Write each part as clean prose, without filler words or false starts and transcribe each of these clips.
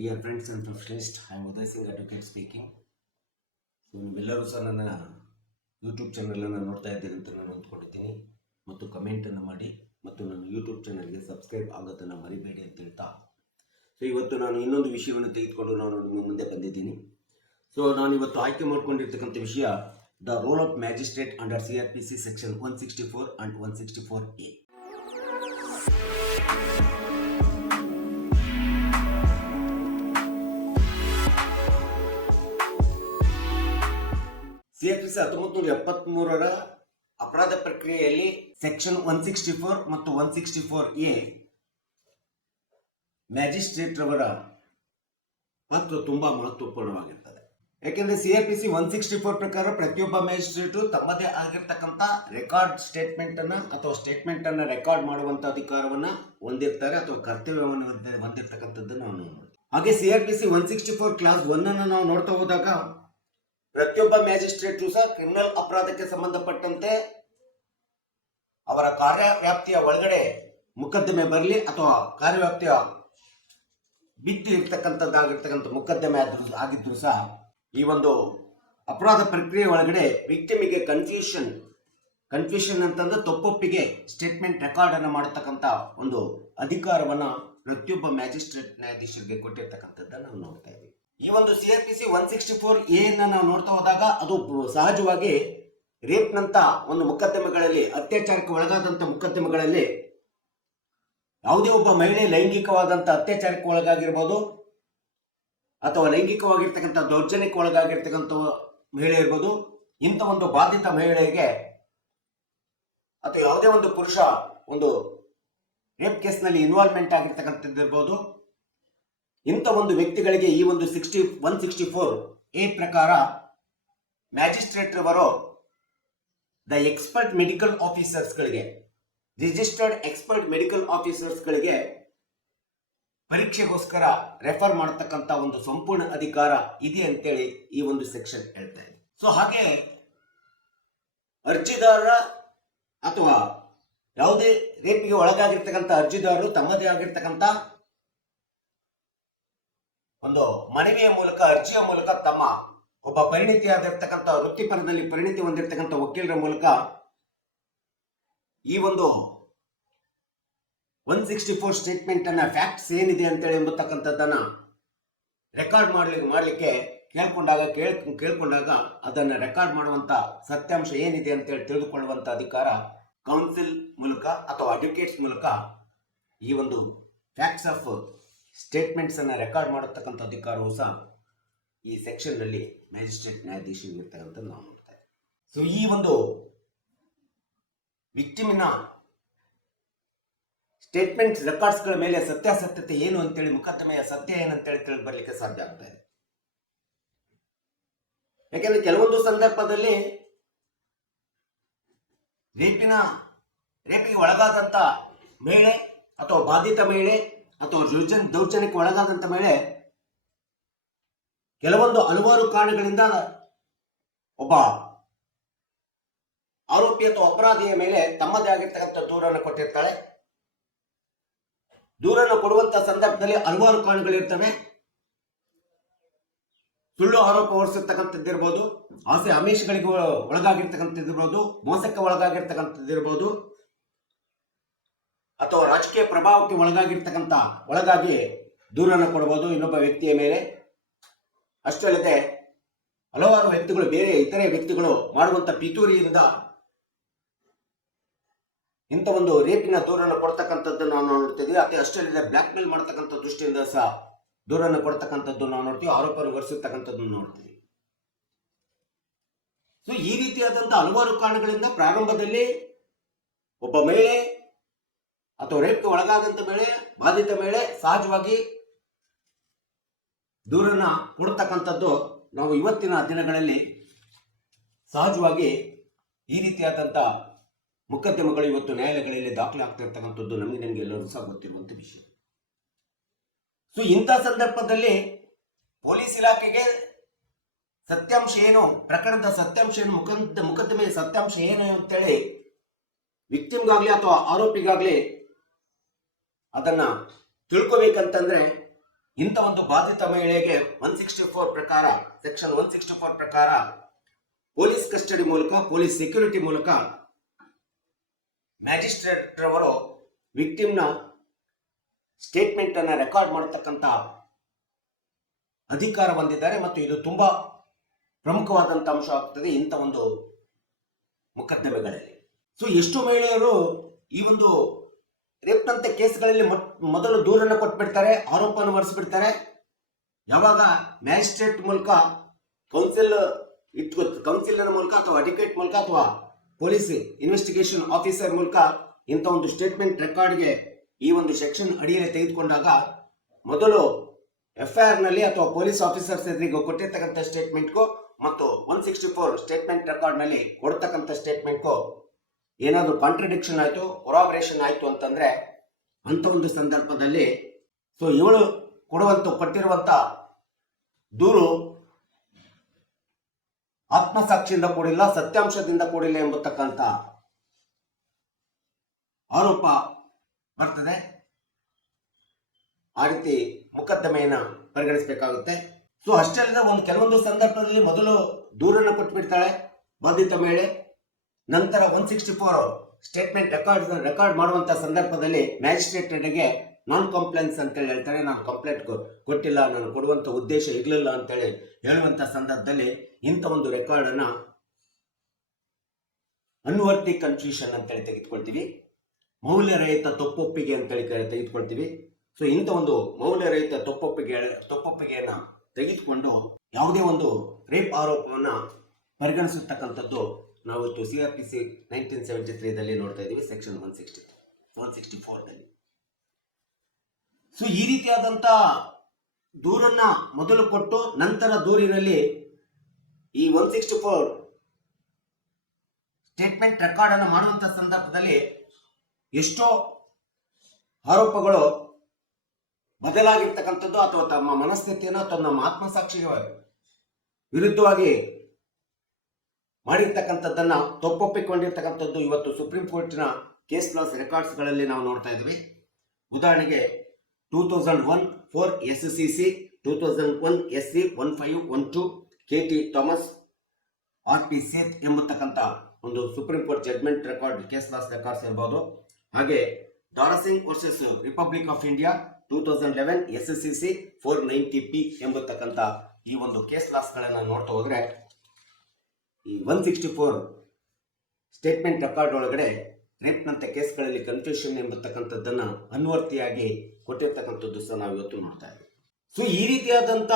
dear friends and professionals, I am Uday Singh, advocate speaking. So ನೀವೆಲ್ಲರೂ ಸಹ ನನ್ನ YouTube ಚಾನಲನ್ನು ನೋಡ್ತಾ ಇದ್ದೀರಿ ಅಂತ ನಾನು ಅಂದ್ಕೊಂಡಿದ್ದೀನಿ ಮತ್ತು ಕಮೆಂಟನ್ನು ಮಾಡಿ ಮತ್ತು ನನ್ನ ಯೂಟ್ಯೂಬ್ ಚಾನಲ್ಗೆ ಸಬ್ಸ್ಕ್ರೈಬ್ ಆಗೋದನ್ನು ಮರಿಬೇಡಿ ಅಂತ ಹೇಳ್ತಾ ಸೊ ಇವತ್ತು ನಾನು ಇನ್ನೊಂದು ವಿಷಯವನ್ನು ತೆಗೆದುಕೊಂಡು ನಾನು ನಿಮ್ಮ ಮುಂದೆ ಬಂದಿದ್ದೀನಿ. ಸೊ ನಾನು ಇವತ್ತು ಆಯ್ಕೆ ಮಾಡ್ಕೊಂಡಿರ್ತಕ್ಕಂಥ ವಿಷಯ the role of magistrate under CRPC section 164 and 164A. CRPC 1973 ಅಪರಾಧ ಪ್ರಕ್ರಿಯೆಯಲ್ಲಿ ಸೆಕ್ಷನ್ 164 ಮತ್ತು 164A ಮ್ಯಾಜಿಸ್ಟ್ರೇಟ್ ರವರ ಪಾತ್ರ ತುಂಬಾ ಮಹತ್ವಪೂರ್ಣವಾಗಿರ್ತದೆ. ಯಾಕೆಂದ್ರೆ CRPC 164 ಪ್ರಕಾರ ಪ್ರತಿಯೊಬ್ಬ ಮ್ಯಾಜಿಸ್ಟ್ರೇಟು ತಮ್ಮದೇ ಆಗಿರ್ತಕ್ಕಂಥ ರೆಕಾರ್ಡ್ ಸ್ಟೇಟ್ಮೆಂಟ್ ಅನ್ನ ರೆಕಾರ್ಡ್ ಮಾಡುವಂತ ಅಧಿಕಾರವನ್ನ ಹೊಂದಿರ್ತಾರೆ ಅಥವಾ ಕರ್ತವ್ಯವನ್ನು ಹೊಂದಿರತಕ್ಕಂಥದ್ದನ್ನು ನಾವು ನೋಡ್ತೀವಿ. ಹಾಗೆ CRPC 164 ಕ್ಲಾಸ್ 1 ಅನ್ನು ನಾವು ನೋಡ್ತಾ ಹೋದಾಗ ಪ್ರತಿಯೊಬ್ಬ ಮ್ಯಾಜಿಸ್ಟ್ರೇಟು ಸಹ ಕ್ರಿಮಿನಲ್ ಅಪರಾಧಕ್ಕೆ ಸಂಬಂಧಪಟ್ಟಂತೆ ಅವರ ಕಾರ್ಯವ್ಯಾಪ್ತಿಯ ಒಳಗಡೆ ಮೊಕದ್ದಮೆ ಬರಲಿ ಅಥವಾ ಕಾರ್ಯವ್ಯಾಪ್ತಿಯ ಬಿಟ್ಟು ಇರ್ತಕ್ಕಂಥದ್ದಾಗಿರ್ತಕ್ಕಂಥ ಮೊಕದ್ದಮೆ ಆಗಿದ್ರು ಸಹ ಈ ಒಂದು ಅಪರಾಧ ಪ್ರಕ್ರಿಯೆ ಒಳಗಡೆ ವಿಕ್ಟಿಮಿಗೆ ಕನ್ಫ್ಯೂಷನ್ ಅಂತಂದ್ರೆ ತಪ್ಪೊಪ್ಪಿಗೆ ಸ್ಟೇಟ್ಮೆಂಟ್ ರೆಕಾರ್ಡ್ ಅನ್ನು ಮಾಡತಕ್ಕಂಥ ಒಂದು ಅಧಿಕಾರವನ್ನ ಪ್ರತಿಯೊಬ್ಬ ಮ್ಯಾಜಿಸ್ಟ್ರೇಟ್ ನ್ಯಾಯಾಧೀಶರಿಗೆ ಕೊಟ್ಟಿರ್ತಕ್ಕಂಥದ್ದನ್ನು ನಾವು ನೋಡ್ತಾ ಇದ್ದೀವಿ. ಈ ಒಂದು CRPC 164A ನಾವು ನೋಡ್ತಾ ಹೋದಾಗ ಅದು ಸಹಜವಾಗಿ ರೇಪ್ ನಂತ ಒಂದು ಮೊಕದ್ದಮೆಗಳಲ್ಲಿ, ಅತ್ಯಾಚಾರಕ್ಕೆ ಒಳಗಾದಂತ ಮೊಕದ್ದಮೆಗಳಲ್ಲಿ ಯಾವುದೇ ಒಬ್ಬ ಮಹಿಳೆ ಲೈಂಗಿಕವಾದಂತ ಅತ್ಯಾಚಾರಕ್ಕೆ ಒಳಗಾಗಿರ್ಬೋದು ಅಥವಾ ಲೈಂಗಿಕವಾಗಿರ್ತಕ್ಕಂಥ ದೌರ್ಜನ್ಯಕ್ಕೆ ಒಳಗಾಗಿರ್ತಕ್ಕಂಥ ಮಹಿಳೆ ಇರ್ಬೋದು, ಇಂಥ ಒಂದು ಬಾಧಿತ ಮಹಿಳೆಗೆ ಅಥವಾ ಯಾವುದೇ ಒಂದು ಪುರುಷ ಒಂದು ರೇಪ್ ಕೇಸ್ನಲ್ಲಿ ಇನ್ವಾಲ್ವ್ಮೆಂಟ್ ಆಗಿರ್ತಕ್ಕಂಥದ್ದಿರ್ಬೋದು, ಇಂಥ ಒಂದು ವ್ಯಕ್ತಿಗಳಿಗೆ ಈ ಒಂದು 164A ಪ್ರಕಾರ ಮ್ಯಾಜಿಸ್ಟ್ರೇಟ್ ರವರು ದ ಎಕ್ಸ್ಪರ್ಟ್ ಮೆಡಿಕಲ್ ಆಫೀಸರ್ಸ್ಗಳಿಗೆ, ರಿಜಿಸ್ಟರ್ಡ್ ಎಕ್ಸ್ಪರ್ಟ್ ಮೆಡಿಕಲ್ ಆಫೀಸರ್ಸ್ಗಳಿಗೆ ಪರೀಕ್ಷೆಗೋಸ್ಕರ ರೆಫರ್ ಮಾಡತಕ್ಕಂಥ ಒಂದು ಸಂಪೂರ್ಣ ಅಧಿಕಾರ ಇದೆ ಅಂತೇಳಿ ಈ ಒಂದು ಸೆಕ್ಷನ್ ಹೇಳ್ತಾ ಇದೆ. ಸೊ ಹಾಗೆ ಅರ್ಜಿದಾರರ ಅಥವಾ ಯಾವುದೇ ರೇಪಿಗೆ ಒಳಗಾಗಿರ್ತಕ್ಕಂಥ ಅರ್ಜಿದಾರರು ತಮ್ಮದೇ ಆಗಿರ್ತಕ್ಕಂಥ ಒಂದು ಮನವಿಯ ಮೂಲಕ, ಅರ್ಜಿಯ ಮೂಲಕ ತಮ್ಮ ಒಬ್ಬ ಪರಿಣಿತಿಯಾದಿರ್ತಕ್ಕಂಥ ವೃತ್ತಿಪರದಲ್ಲಿ ಪರಿಣಿತಿ ಹೊಂದಿರತಕ್ಕಂಥ ವಕೀಲರ ಮೂಲಕ ಈ ಒಂದು 164 ಸ್ಟೇಟ್ಮೆಂಟ್ ಅನ್ನ ಫ್ಯಾಕ್ಟ್ಸ್ ಏನಿದೆ ಅಂತೇಳಿ ಎಂಬತಕ್ಕಂಥದ್ದನ್ನ ರೆಕಾರ್ಡ್ ಮಾಡ್ಲಿಕ್ಕೆ ಕೇಳ್ಕೊಂಡಾಗ ಅದನ್ನ ರೆಕಾರ್ಡ್ ಮಾಡುವಂತ ಸತ್ಯಾಂಶ ಏನಿದೆ ಅಂತೇಳಿ ತಿಳಿದುಕೊಳ್ಳುವಂತ ಅಧಿಕಾರ ಕೌನ್ಸಿಲ್ ಮೂಲಕ ಅಥವಾ ಅಡ್ವೊಕೇಟ್ಸ್ ಮೂಲಕ ಈ ಒಂದು ಫ್ಯಾಕ್ಟ್ಸ್ ಆಫ್ ಸ್ಟೇಟ್ಮೆಂಟ್ಸ್ ಅನ್ನ ರೆಕಾರ್ಡ್ ಮಾಡತಕ್ಕಂಥ ಅಧಿಕಾರವು ಸಹ ಈ ಸೆಕ್ಷನ್ ನಲ್ಲಿ ಮ್ಯಾಜಿಸ್ಟ್ರೇಟ್ ನ್ಯಾಯಾಧೀಶರಿಗೆ ಇರ್ತಕ್ಕಂಥ ನಾವು ನೋಡ್ತಾ ಇದ್ದೀವಿ. ಸೊ ಈ ಒಂದು ವಿಕ್ಟಿಮಿನ ಸ್ಟೇಟ್ಮೆಂಟ್ ರೆಕಾರ್ಡ್ಸ್ ಗಳ ಮೇಲೆ ಸತ್ಯಾಸತ್ಯತೆ ಏನು ಅಂತೇಳಿ, ಮೊಕದ್ದಮೆಯ ಸತ್ಯ ಏನಂತೇಳಿ ತಿಳಿದು ಬರ್ಲಿಕ್ಕೆ ಸಾಧ್ಯ ಆಗ್ತಾ ಇದೆ. ಯಾಕೆಂದ್ರೆ ಕೆಲವೊಂದು ಸಂದರ್ಭದಲ್ಲಿ ರೇಪಿಗೆ ಒಳಗಾದಂತ ಮಹಿಳೆ ಅಥವಾ ಬಾಧಿತ ಮಹಿಳೆ ಅಥವಾ ದೌರ್ಜನ್ಯಕ್ಕೆ ಒಳಗಾದಂತ ಮಹಿಳೆ ಕೆಲವೊಂದು ಹಲವಾರು ಕಾರಣಗಳಿಂದ ಒಬ್ಬ ಆರೋಪಿ ಅಥವಾ ಅಪರಾಧಿಯ ಮೇಲೆ ತಮ್ಮದೇ ಆಗಿರ್ತಕ್ಕಂಥ ದೂರನ್ನು ಕೊಟ್ಟಿರ್ತಾಳೆ. ದೂರನ್ನು ಕೊಡುವಂತ ಸಂದರ್ಭದಲ್ಲಿ ಹಲವಾರು ಕಾರಣಗಳಿರ್ತವೆ. ಸುಳ್ಳು ಆರೋಪ ಹೊರಿಸಿರ್ತಕ್ಕಂಥದ್ದಿರ್ಬೋದು, ಆಸೆ ಆಮಿಷಗಳಿಗೆ ಒಳಗಾಗಿರ್ತಕ್ಕಂಥದ್ದಿರ್ಬೋದು, ಮೋಸಕ್ಕೆ ಒಳಗಾಗಿರ್ತಕ್ಕಂಥದ್ದಿರ್ಬೋದು, ಅಥವಾ ರಾಜಕೀಯ ಪ್ರಭಾವಕ್ಕೆ ಒಳಗಾಗಿ ದೂರನ್ನು ಕೊಡಬಹುದು ಇನ್ನೊಬ್ಬ ವ್ಯಕ್ತಿಯ ಮೇಲೆ. ಅಷ್ಟೇ ಅಲ್ಲದೆ ಹಲವಾರು ವ್ಯಕ್ತಿಗಳು, ಇತರೆ ವ್ಯಕ್ತಿಗಳು ಮಾಡುವಂತ ಪಿತೂರಿಯಿಂದ ಇಂಥ ಒಂದು ರೇಪಿನ ದೂರನ್ನು ಕೊಡ್ತಕ್ಕಂಥದ್ದನ್ನು ನಾವು ನೋಡ್ತೀವಿ. ಅಷ್ಟೇ ಅಲ್ಲದೆ ಬ್ಲಾಕ್ ಮೇಲ್ ಮಾಡ್ತಕ್ಕಂಥ ದೃಷ್ಟಿಯಿಂದ ಸಹ ದೂರನ್ನು ಕೊಡ್ತಕ್ಕಂಥದ್ದು ನಾವು ನೋಡ್ತೀವಿ, ಆರೋಪ ಹೊರಿಸಿರ್ತಕ್ಕಂಥದ್ದನ್ನು ನೋಡ್ತೀವಿ. ಸೊ ಈ ರೀತಿಯಾದಂತಹ ಹಲವಾರು ಕಾರಣಗಳಿಂದ ಪ್ರಾರಂಭದಲ್ಲಿ ಒಬ್ಬ ಮಹಿಳೆ ಅಥವಾ ರೇಪ್ಗೆ ಒಳಗಾದಂತ ಮಹಿಳೆ, ಬಾಧಿತ ಮಹಿಳೆ ಸಹಜವಾಗಿ ದೂರನ್ನ ಕೊಡ್ತಕ್ಕಂಥದ್ದು ನಾವು ಇವತ್ತಿನ ದಿನಗಳಲ್ಲಿ ಸಹಜವಾಗಿ ಈ ರೀತಿಯಾದಂಥ ಮೊಕದ್ದಮೆಗಳು ಇವತ್ತು ನ್ಯಾಯಾಲಯಗಳಲ್ಲಿ ದಾಖಲಾಗ್ತಿರ್ತಕ್ಕಂಥದ್ದು ನಮಗೆ ಎಲ್ಲರೂ ಸಹ ಗೊತ್ತಿರುವಂತ ವಿಷಯ. ಸೊ ಇಂಥ ಸಂದರ್ಭದಲ್ಲಿ ಪೊಲೀಸ್ ಇಲಾಖೆಗೆ ಸತ್ಯಾಂಶ ಏನು, ಪ್ರಕರಣದ ಸತ್ಯಾಂಶ ಏನು, ಮೊಕದ್ದಮೆಯ ಸತ್ಯಾಂಶ ಏನು ಅಂತೇಳಿ ವಿಕ್ಟಿಮ್ಗಾಗ್ಲಿ ಅಥವಾ ಆರೋಪಿಗಾಗ್ಲಿ ಅದನ್ನ ತಿಳ್ಕೋಬೇಕಂತಂದ್ರೆ ಇಂಥ ಒಂದು ಬಾಧಿತ ಮಹಿಳೆಗೆ 164 ಪ್ರಕಾರ, ಸೆಕ್ಷನ್ 164 ಪ್ರಕಾರ ಪೊಲೀಸ್ ಕಸ್ಟಡಿ ಮೂಲಕ, ಪೊಲೀಸ್ ಸೆಕ್ಯೂರಿಟಿ ಮೂಲಕ ಮ್ಯಾಜಿಸ್ಟ್ರೇಟ್ ರವರು ವಿಕ್ಟಿಮ್ನ ಸ್ಟೇಟ್ಮೆಂಟ್ ಅನ್ನ ರೆಕಾರ್ಡ್ ಮಾಡತಕ್ಕಂತ ಅಧಿಕಾರ ಹೊಂದಿದ್ದಾರೆ ಮತ್ತು ಇದು ತುಂಬಾ ಪ್ರಮುಖವಾದಂತ ಅಂಶ ಆಗ್ತದೆ ಇಂಥ ಒಂದು ಮೊಕದ್ದಮೆಗಳಲ್ಲಿ. ಸೊ ಎಷ್ಟೋ ಮಹಿಳೆಯರು ಈ ಒಂದು ರೇಪ್ನಂತ ಕೇಸ್ಗಳಲ್ಲಿ ಮೊದಲು ದೂರನ್ನು ಕೊಟ್ಬಿಡ್ತಾರೆ, ಆರೋಪವನ್ನು ಹೊರಿಸ್ಬಿಡ್ತಾರೆ. ಯಾವಾಗ ಮ್ಯಾಜಿಸ್ಟ್ರೇಟ್ ಮೂಲಕ, ಕೌನ್ಸಿಲರ್ ಮೂಲಕ ಅಥವಾ ಅಡ್ವೊಕೇಟ್ ಮೂಲಕ ಅಥವಾ ಪೊಲೀಸ್ ಇನ್ವೆಸ್ಟಿಗೇಷನ್ ಆಫೀಸರ್ ಮೂಲಕ ಇಂಥ ಒಂದು ಸ್ಟೇಟ್ಮೆಂಟ್ ರೆಕಾರ್ಡ್ಗೆ ಈ ಒಂದು ಸೆಕ್ಷನ್ ಅಡಿಯಲ್ಲಿ ತೆಗೆದುಕೊಂಡಾಗ ಮೊದಲು FIR ನಲ್ಲಿ ಅಥವಾ ಪೊಲೀಸ್ ಆಫೀಸರ್ಸ್ ಎದುರಿಗೆ ಕೊಟ್ಟಿರ್ತಕ್ಕಂಥ ಸ್ಟೇಟ್ಮೆಂಟ್ಗೂ ಮತ್ತು 164 ಸ್ಟೇಟ್ಮೆಂಟ್ ರೆಕಾರ್ಡ್ ನಲ್ಲಿ ಕೊಡ್ತಕ್ಕಂಥ ಸ್ಟೇಟ್ಮೆಂಟ್ಗೂ ಏನಾದರೂ ಕಾಂಟ್ರಡಿಕ್ಷನ್ ಆಯಿತು, ಕೊರಾಬರೇಷನ್ ಆಯಿತು ಅಂತಂದ್ರೆ ಅಂತ ಒಂದು ಸಂದರ್ಭದಲ್ಲಿ ಇವಳು ಕೊಟ್ಟಿರುವಂತ ದೂರು ಆತ್ಮಸಾಕ್ಷಿಯಿಂದ ಕೂಡಿಲ್ಲ, ಸತ್ಯಾಂಶದಿಂದ ಕೂಡಿಲ್ಲ ಎಂಬತಕ್ಕಂಥ ಆರೋಪ ಬರ್ತದೆ. ಆ ರೀತಿ ಮೊಕದ್ದಮೆಯನ್ನ ಪರಿಗಣಿಸಬೇಕಾಗುತ್ತೆ. ಅಷ್ಟೇ ಅಲ್ಲದೆ ಕೆಲವೊಂದು ಸಂದರ್ಭದಲ್ಲಿ ಮೊದಲು ದೂರನ್ನು ಕೊಟ್ಬಿಡ್ತಾಳೆ ಬಾಧಿತ ಮಹಿಳೆ, ನಂತರ 164 ಸ್ಟೇಟ್ಮೆಂಟ್ ರೆಕಾರ್ಡ್ ಮಾಡುವಂತ ಸಂದರ್ಭದಲ್ಲಿ ಮ್ಯಾಜಿಸ್ಟ್ರೇಟ್ಗೆ ನಾನ್ ಕಂಪ್ಲೇನ್ಸ್ ಅಂತೇಳಿ ಹೇಳ್ತಾರೆ. ನಾನು ಕಂಪ್ಲೇಂಟ್ ಕೊಟ್ಟಿಲ್ಲ, ನಾನು ಕೊಡುವಂತ ಉದ್ದೇಶ ಇರಲಿಲ್ಲ ಅಂತೇಳಿ ಹೇಳುವಂತ ಸಂದರ್ಭದಲ್ಲಿ ಇಂಥ ಒಂದು ರೆಕಾರ್ಡ್ ಅನ್ನ ಅನ್ವರ್ತಿ ಕನ್ಫ್ಯೂಷನ್ ಅಂತೇಳಿ ತೆಗೆದುಕೊಳ್ತೀವಿ, ಮೌಲ್ಯರಹಿತ ತಪ್ಪೊಪ್ಪಿಗೆ ಅಂತೇಳಿ ತೆಗೆದುಕೊಳ್ತೀವಿ. ಇಂಥ ಒಂದು ಮೌಲ್ಯರಹಿತ ತಪ್ಪೊಪ್ಪಿಗೆಯನ್ನ ತೆಗೆದುಕೊಂಡು ಯಾವುದೇ ಒಂದು ರೇಪ್ ಆರೋಪವನ್ನ ಪರಿಗಣಿಸತಕ್ಕಂಥದ್ದು ನಾವು CRPC 1973 ನೋಡ್ತಾ ಇದ್ದೀವಿ, ಸೆಕ್ಷನ್ 164 ಈ ರೀತಿಯಾದಂತ ದೂರನ್ನ ಮೊದಲು ಕೊಟ್ಟು ನಂತರ ದೂರಿನಲ್ಲಿ ಈ 164 ಸ್ಟೇಟ್ಮೆಂಟ್ ರೆಕಾರ್ಡ್ ಅನ್ನು ಮಾಡುವಂತ ಸಂದರ್ಭದಲ್ಲಿ ಎಷ್ಟೋ ಆರೋಪಗಳು ಬದಲಾಗಿರ್ತಕ್ಕಂಥದ್ದು ಅಥವಾ ತಮ್ಮ ಮನಸ್ಥಿತಿಯನ್ನು ಅಥವಾ ನಮ್ಮ ಆತ್ಮಸಾಕ್ಷಿಗೆ ವಿರುದ್ಧವಾಗಿ ಮಾಡಿರ್ತಕ್ಕಂಥದ್ದನ್ನ ತಪ್ಪೊಪ್ಪಿಕೊಂಡಿರ್ತಕ್ಕಂಥದ್ದು ಇವತ್ತು ಸುಪ್ರೀಂ ಕೋರ್ಟಿನ ಕೇಸ್ ಲಾಸ್ ರೆಕಾರ್ಡ್ಸ್ ಗಳಲ್ಲಿ ನಾವು ನೋಡ್ತಾ ಇದ್ವಿ. ಉದಾಹರಣೆಗೆ 2001 4 SCC, 2001 SC 1512 KT Thomas RP Seth ಎಂಬತಕ್ಕಂಥ ಒಂದು supreme court judgment record, case laws records ಎಂಬುದು. ಹಾಗೆ Dara Singh versus republic of India 2011 SCC 490P ಎಂಬತಕ್ಕಂಥ ಈ ಒಂದು ಕೇಸ್ ಲಾಸ್ ಗಳನ್ನ ನೋಡ್ತಾ ಹೋದ್ರೆ ಈ 164 ಸ್ಟೇಟ್ಮೆಂಟ್ ರೆಕಾರ್ಡ್ ಒಳಗಡೆ ರೇಪ್ನಂತ ಕೇಸ್ಗಳಲ್ಲಿ ಕನ್ಫ್ಯೂಷನ್ ಎಂಬತಕ್ಕಂಥದ್ದನ್ನ ಅನ್ವರ್ತಿಯಾಗಿ ಕೊಟ್ಟಿರ್ತಕ್ಕಂಥದ್ದು ಸಹ ನಾವು ಇವತ್ತು ನೋಡ್ತಾ ಇದ್ದೀವಿ. ಈ ರೀತಿಯಾದಂತ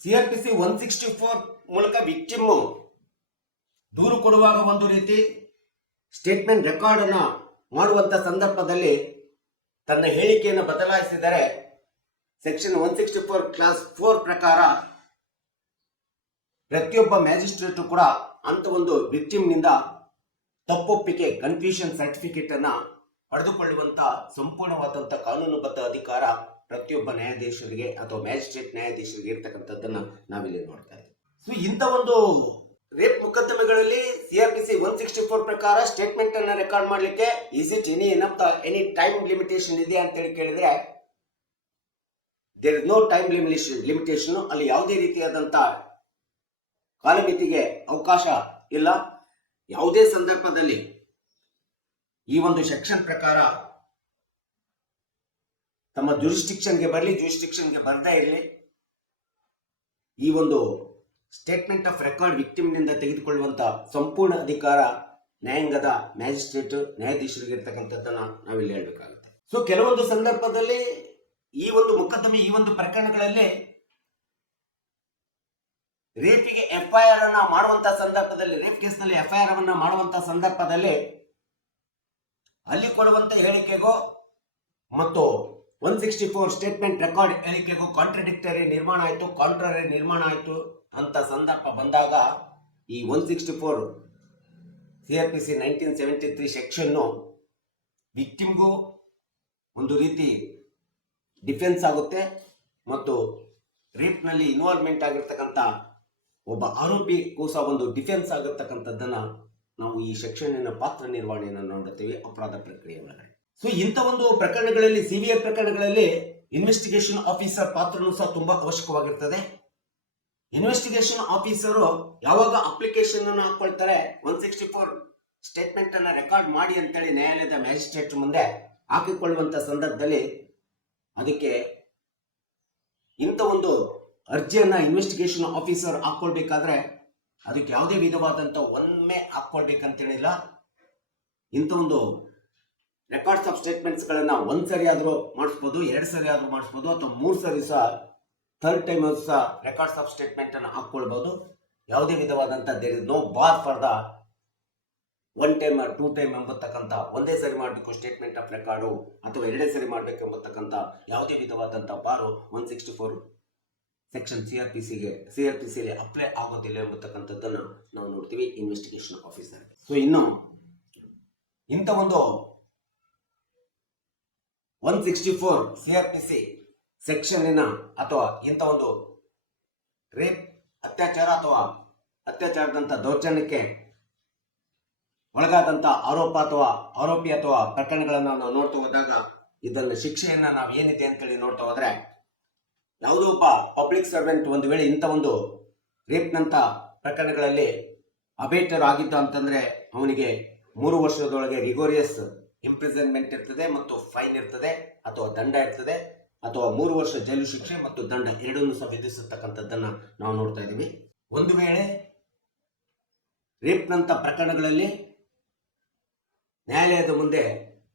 CRPC 164 ಮೂಲಕ ವಿಕ್ಟಿಮ್ ದೂರು ಕೊಡುವಾಗ ಒಂದು ರೀತಿ, ಸ್ಟೇಟ್ಮೆಂಟ್ ರೆಕಾರ್ಡ್ ಅನ್ನ ಮಾಡುವಂತ ಸಂದರ್ಭದಲ್ಲಿ ತನ್ನ ಹೇಳಿಕೆಯನ್ನು ಬದಲಾಯಿಸಿದರೆ ಸೆಕ್ಷನ್ 164 ಕ್ಲಾಸ್ 4 ಪ್ರಕಾರ ಪ್ರತಿಯೊಬ್ಬ ಮ್ಯಾಜಿಸ್ಟ್ರೇಟ್ ಕೂಡ ಅಂತ ಒಂದು ವಿಕ್ಟಿಮ್ ನಿಂದ ತಪ್ಪೊಪ್ಪಿಗೆ ಕನ್ಫ್ಯೂಷನ್ ಸರ್ಟಿಫಿಕೇಟ್ ಅನ್ನ ಪಡೆದುಕೊಳ್ಳುವಂತ ಸಂಪೂರ್ಣವಾದಂತ ಕಾನೂನುಬದ್ಧ ಅಧಿಕಾರ ಪ್ರತಿಯೊಬ್ಬ ನ್ಯಾಯಾಧೀಶರಿಗೆ ಅಥವಾ ಮ್ಯಾಜಿಸ್ಟ್ರೇಟ್ ನ್ಯಾಯಾಧೀಶರಿಗೆ ಇರ್ತಕ್ಕಂಥದ್ದನ್ನ ನಾವಿಲ್ಲಿ ನೋಡ್ತಾ ಇದ್ದೀವಿ. ಇಂಥ ಒಂದು ರೇಪ್ ಮೊಕದ್ದಮೆಗಳಲ್ಲಿ CRPC 164 ಪ್ರಕಾರ ಸ್ಟೇಟ್ಮೆಂಟ್ ಅನ್ನ ರೆಕಾರ್ಡ್ ಮಾಡ್ಲಿಕ್ಕೆ is it any time limitation ಇದೆ ಅಂತ ಹೇಳಿ ಕೇಳಿದ್ರೆ there is no time limitation. ಅಲ್ಲಿ ಯಾವುದೇ ರೀತಿಯಾದಂತ ಕಾಲಮಿತಿಗೆ ಅವಕಾಶ ಇಲ್ಲ. ಯಾವುದೇ ಸಂದರ್ಭದಲ್ಲಿ ಈ ಒಂದು ಸೆಕ್ಷನ್ ಪ್ರಕಾರ ತಮ್ಮ ಜುರಿಸ್ಡಿಕ್ಷನ್ಗೆ ಬರಲಿ, ಜುರಿಸ್ಡಿಕ್ಷನ್ಗೆ ಬರ್ದೇ ಇರಲಿ, ಈ ಒಂದು ಸ್ಟೇಟ್ಮೆಂಟ್ ಆಫ್ ರೆಕಾರ್ಡ್ ವಿಕ್ಟಿಮ್ ನಿಂದ ತೆಗೆದುಕೊಳ್ಳುವಂತ ಸಂಪೂರ್ಣ ಅಧಿಕಾರ ನ್ಯಾಯಾಂಗದ ಮ್ಯಾಜಿಸ್ಟ್ರೇಟ್ ನ್ಯಾಯಾಧೀಶರಿಗೆ ಇರ್ತಕ್ಕಂಥದ್ದನ್ನ ನಾವಿಲ್ಲಿ ಹೇಳ್ಬೇಕಾಗುತ್ತೆ. ಕೆಲವೊಂದು ಸಂದರ್ಭದಲ್ಲಿ ಈ ಒಂದು ಮೊಕದ್ದಮೆ, ಈ ಒಂದು ಪ್ರಕರಣಗಳಲ್ಲಿ ರೇಪಿಗೆ FIR ಅನ್ನ ಮಾಡುವಂತ ಸಂದರ್ಭದಲ್ಲಿ, ರೇಪ್ ಕೇಸ್ ನಲ್ಲಿ FIR ಅನ್ನ ಮಾಡುವಂತ ಸಂದರ್ಭದಲ್ಲಿ ಅಲ್ಲಿ ಕೊಡುವಂತ ಹೇಳಿಕೆಗೂ ಮತ್ತು 164 ಸ್ಟೇಟ್ಮೆಂಟ್ ರೆಕಾರ್ಡ್ ಹೇಳಿಕೆಗೂ ಕಾಂಟ್ರಡಿಕ್ಟರಿ ನಿರ್ಮಾಣ ಆಯಿತು, ಕಾಂಟ್ರರಿ ನಿರ್ಮಾಣ ಆಯಿತು ಅಂತ ಸಂದರ್ಭ ಬಂದಾಗ ಈ 164 CRPC 1973 ಸೆಕ್ಷನ್ನು ವಿಕ್ಟಿಮ್ಗೂ ಒಂದು ರೀತಿ ಡಿಫೆನ್ಸ್ ಆಗುತ್ತೆ ಮತ್ತು ರೇಪ್ನಲ್ಲಿ ಇನ್ವಾಲ್ವ್ಮೆಂಟ್ ಆಗಿರ್ತಕ್ಕಂಥ ಒಬ್ಬ ಆರೋಪಿಗೂ ಸಹ ಒಂದು ಡಿಫೆನ್ಸ್ ಆಗಿರ್ತಕ್ಕಂಥದ್ದನ್ನ ನಾವು ಈ ಸೆಕ್ಷನ್ನಿನ ಪಾತ್ರ ನಿರ್ವಹಣೆಯನ್ನು ನೋಡುತ್ತೇವೆ ಅಪರಾಧ ಪ್ರಕ್ರಿಯೆ ಒಳಗಡೆ. ಇಂಥ ಒಂದು ಪ್ರಕರಣಗಳಲ್ಲಿ, ಸಿವಿಯರ್ ಪ್ರಕರಣಗಳಲ್ಲಿ ಇನ್ವೆಸ್ಟಿಗೇಷನ್ ಆಫೀಸರ್ ಪಾತ್ರನೂ ಸಹ ತುಂಬಾ ಅವಶ್ಯಕವಾಗಿರ್ತದೆ. ಇನ್ವೆಸ್ಟಿಗೇಷನ್ ಆಫೀಸರು ಯಾವಾಗ ಅಪ್ಲಿಕೇಶನ್ ಅನ್ನು ಹಾಕೊಳ್ತಾರೆ 164 ಸ್ಟೇಟ್ಮೆಂಟ್ ಅನ್ನ ರೆಕಾರ್ಡ್ ಮಾಡಿ ಅಂತೇಳಿ ನ್ಯಾಯಾಲಯದ ಮ್ಯಾಜಿಸ್ಟ್ರೇಟ್ ಮುಂದೆ ಹಾಕಿಕೊಳ್ಳುವಂತ ಸಂದರ್ಭದಲ್ಲಿ ಅದಕ್ಕೆ ಇಂಥ ಒಂದು ಅರ್ಜಿಯನ್ನ ಇನ್ವೆಸ್ಟಿಗೇಷನ್ ಆಫೀಸರ್ ಹಾಕೊಳ್ಬೇಕಾದ್ರೆ ಅದಕ್ಕೆ ಯಾವುದೇ ವಿಧವಾದಂತ ಒಮ್ಮೆ ಹಾಕೊಳ್ಬೇಕಂತೇಳಿಲ್ಲ. ಇಂಥ ಒಂದು ರೆಕಾರ್ಡ್ಸ್ ಆಫ್ ಸ್ಟೇಟ್ಮೆಂಟ್ಸ್ ಗಳನ್ನ ಒಂದ್ ಸರಿ ಆದ್ರೂ ಮಾಡಿಸ್ಬೋದು, 2 ಸರಿ ಆದ್ರೂ ಮಾಡಿಸ್ಬೋದು, ಅಥವಾ 3 ಸರಿ ಸಹ ಥರ್ಡ್ ಟೈಮ್ ಸಹ ರೆಕಾರ್ಡ್ಸ್ ಆಫ್ ಸ್ಟೇಟ್ಮೆಂಟ್ ಅನ್ನು ಹಾಕೊಳ್ಬಹುದು. ಯಾವುದೇ ವಿಧವಾದಂತ there is no bar for the 1 time or 2 time ಎಂಬತಕ್ಕಂಥ ಒಂದೇ ಸರಿ ಮಾಡಬೇಕು ಸ್ಟೇಟ್ಮೆಂಟ್ ಆಫ್ ರೆಕಾರ್ಡು ಅಥವಾ 2 ಸರಿ ಮಾಡಬೇಕು ಎಂಬತಕ್ಕಂಥ ಯಾವುದೇ ವಿಧವಾದಂತ ಬಾರು 164 ಸೆಕ್ಷನ್ ಸಿಆರ್ಪಿಸಿಯಲ್ಲಿ ಅಪ್ಲೈ ಆಗೋದಿಲ್ಲ ಎಂಬತಕ್ಕಂಥದ್ದನ್ನು ನಾವು ನೋಡ್ತೀವಿ ಇನ್ವೆಸ್ಟಿಗೇಷನ್ ಆಫೀಸರ್. ಸೊ ಇನ್ನು ಇಂಥ ಒಂದು 164 ಸಿಆರ್ಪಿಸಿ ಸೆಕ್ಷನ್ನಿನ ಅಥವಾ ಇಂಥ ಒಂದು ರೇಪ್ ಅತ್ಯಾಚಾರ ಅಥವಾ ಅತ್ಯಾಚಾರದಂತ ದೌರ್ಜನ್ಯಕ್ಕೆ ಒಳಗಾದಂತ ಆರೋಪ ಅಥವಾ ಆರೋಪಿ ಅಥವಾ ಪ್ರಕರಣಗಳನ್ನು ನಾವು ನೋಡ್ತಾ ಹೋದಾಗ ಇದನ್ನ ಶಿಕ್ಷೆಯನ್ನ ನಾವು ಏನಿದೆ ಅಂತೇಳಿ ನೋಡ್ತಾ ಹೋದ್ರೆ, ಯಾವುದೋ ಒಬ್ಬ ಪಬ್ಲಿಕ್ ಸರ್ವೆಂಟ್ ಒಂದು ವೇಳೆ ಇಂಥ ಒಂದು ರೇಪ್ ನಂತ ಪ್ರಕರಣಗಳಲ್ಲಿ ಅಬೇಟರ್ ಆಗಿದ್ದ ಅಂತಂದ್ರೆ ಅವನಿಗೆ 3 ವರ್ಷದೊಳಗೆ ರಿಗೋರಿಯಸ್ ಇಂಪ್ರಿಸನ್ಮೆಂಟ್ ಇರ್ತದೆ ಮತ್ತು ಫೈನ್ ಇರ್ತದೆ ಅಥವಾ ದಂಡ ಇರ್ತದೆ, ಅಥವಾ 3 ವರ್ಷ ಜೈಲು ಶಿಕ್ಷೆ ಮತ್ತು ದಂಡ ಎರಡನ್ನೂ ಸಹ ವಿಧಿಸತಕ್ಕಂಥದ್ದನ್ನ ನಾವು ನೋಡ್ತಾ ಇದ್ದೀವಿ. ಒಂದು ವೇಳೆ ರೇಪ್ ನಂತ ಪ್ರಕರಣಗಳಲ್ಲಿ ನ್ಯಾಯಾಲಯದ ಮುಂದೆ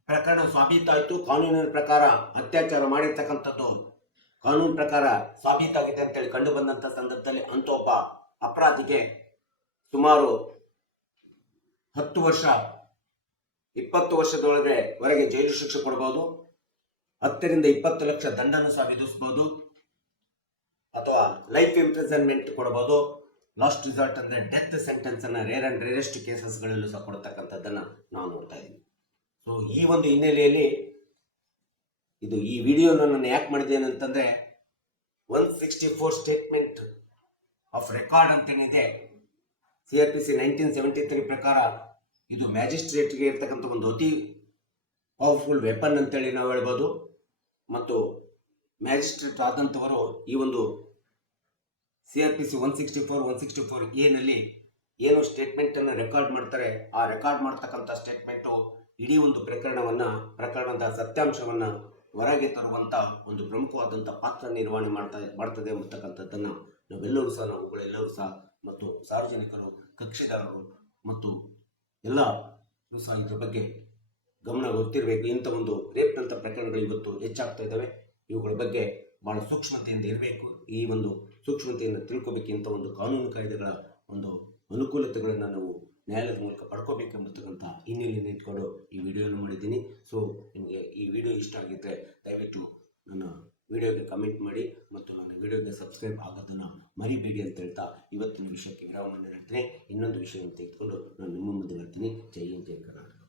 ಪ್ರಕರಣ ಸಾಬೀತಾಯಿತು, ಕಾನೂನಿನ ಪ್ರಕಾರ ಅತ್ಯಾಚಾರ ಮಾಡಿರ್ತಕ್ಕಂಥದ್ದು ಕಾನೂನು ಪ್ರಕಾರ ಸಾಬೀತಾಗಿದೆ ಅಂತೇಳಿ ಕಂಡು ಬಂದಂತ ಸಂದರ್ಭದಲ್ಲಿ ಅಂತ ಒಬ್ಬ ಅಪರಾಧಿಗೆ ಸುಮಾರು 10 ವರ್ಷ 20 ವರ್ಷದೊಳಗೆ ವರೆಗೆ ಜೈಲು ಶಿಕ್ಷೆ ಕೊಡಬಹುದು, 10 ರಿಂದ 20 ಲಕ್ಷ ದಂಡನ್ನು ಸಹ ವಿಧಿಸಬಹುದು, ಅಥವಾ ಲೈಫ್ ಇಂಪ್ರಿಸನ್ಮೆಂಟ್ ಕೊಡಬಹುದು. ಲಾಸ್ಟ್ ರಿಸಾರ್ಟ್ ಅಂದ್ರೆ ಡೆತ್ ಸೆಂಟೆನ್ಸ್ ಅನ್ನ ರೇರ್ ಅಂಡ್ ರೇರೆಸ್ಟ್ ಕೇಸಸ್ ಗಳಲ್ಲೂ ಸಹ ಕೊಡತಕ್ಕಂಥದ್ದನ್ನ ನಾವು ನೋಡ್ತಾ ಇದ್ದೀವಿ. ಸೊ ಈ ಒಂದು ಹಿನ್ನೆಲೆಯಲ್ಲಿ ಈ ವಿಡಿಯೋನ ನಾನು ಯಾಕೆ ಮಾಡಿದ್ದೇನೆ ಅಂತಂದ್ರೆ 164 ಸ್ಟೇಟ್ಮೆಂಟ್ ಆಫ್ ರೆಕಾರ್ಡ್ ಅಂತೇನಿದೆ ಸಿಆರ್ಪಿಸಿ 1973 ಪ್ರಕಾರ ಇದು ಮ್ಯಾಜಿಸ್ಟ್ರೇಟ್ಗೆ ಇರ್ತಕ್ಕಂಥ ಒಂದು ಅತಿ ಪವರ್ಫುಲ್ ವೆಪನ್ ಅಂತೇಳಿ ನಾವು ಹೇಳ್ಬೋದು. ಮತ್ತು ಮ್ಯಾಜಿಸ್ಟ್ರೇಟ್ ಆದಂಥವರು ಈ ಒಂದು ಸಿಆರ್ಪಿಸಿ 164 ಎನಲ್ಲಿ ಏನು ಸ್ಟೇಟ್ಮೆಂಟ್ ಅನ್ನು ರೆಕಾರ್ಡ್ ಮಾಡ್ತಾರೆ, ಆ ರೆಕಾರ್ಡ್ ಮಾಡ್ತಕ್ಕಂಥ ಸ್ಟೇಟ್ಮೆಂಟ್ ಇಡೀ ಒಂದು ಪ್ರಕರಣದ ಸತ್ಯಾಂಶವನ್ನ ಹೊರಗೆ ತರುವಂತ ಒಂದು ಪ್ರಮುಖವಾದಂಥ ಪಾತ್ರ ನಿರ್ವಹಣೆ ಮಾಡ್ತದೆ ಎಂಬತಕ್ಕಂಥದ್ದನ್ನ ನಾವೆಲ್ಲರೂ ಸಹ ಮತ್ತು ಸಾರ್ವಜನಿಕರು, ಕಕ್ಷಿದಾರರು ಮತ್ತು ಎಲ್ಲರೂ ಸಹ ಇದ್ರ ಬಗ್ಗೆ ಗಮನ ಗೊತ್ತಿರಬೇಕು. ಇಂಥ ಒಂದು ರೇಪ್ ನಂತ ಪ್ರಕರಣಗಳು ಇವತ್ತು ಹೆಚ್ಚಾಗ್ತಾ ಇದ್ದಾವೆ. ಇವುಗಳ ಬಗ್ಗೆ ಬಹಳ ಸೂಕ್ಷ್ಮತೆಯಿಂದ ಇರಬೇಕು. ಈ ಒಂದು ಸೂಕ್ಷ್ಮತೆಯನ್ನು ತಿಳ್ಕೋಬೇಕು. ಇಂಥ ಒಂದು ಕಾನೂನು ಕಾಯ್ದೆಗಳ ಒಂದು ಅನುಕೂಲತೆಗಳನ್ನು ನಾವು ನ್ಯಾಯಾಲಯದ ಮೂಲಕ ಪಡ್ಕೋಬೇಕೆಂಬತಕ್ಕಂಥ ಹಿನ್ನೆಲೆಯನ್ನು ಇಟ್ಕೊಂಡು ಈ ವಿಡಿಯೋನ ಮಾಡಿದ್ದೀನಿ. ಸೊ ನಿಮಗೆ ಈ ವಿಡಿಯೋ ಇಷ್ಟ ಆಗಿದ್ದರೆ ದಯವಿಟ್ಟು ನನ್ನ ವಿಡಿಯೋಗೆ ಕಮೆಂಟ್ ಮಾಡಿ ಮತ್ತು ನನ್ನ ವಿಡಿಯೋಗೆ ಸಬ್ಸ್ಕ್ರೈಬ್ ಆಗೋದನ್ನು ಮರಿಬೇಡಿ ಅಂತ ಹೇಳ್ತಾ ಇವತ್ತಿನ ವಿಷಯಕ್ಕೆ ವಿರಾಮವನ್ನು ಹೇಳ್ತೀನಿ. ಇನ್ನೊಂದು ವಿಷಯವನ್ನು ತೆಗೆದುಕೊಂಡು ನಾನು ನಿಮ್ಮ ಮುಂದೆ ಬರ್ತೀನಿ. ಜೈ ಹಿಂದ್, ಜೈ ಕರ್ನಾಟಕ.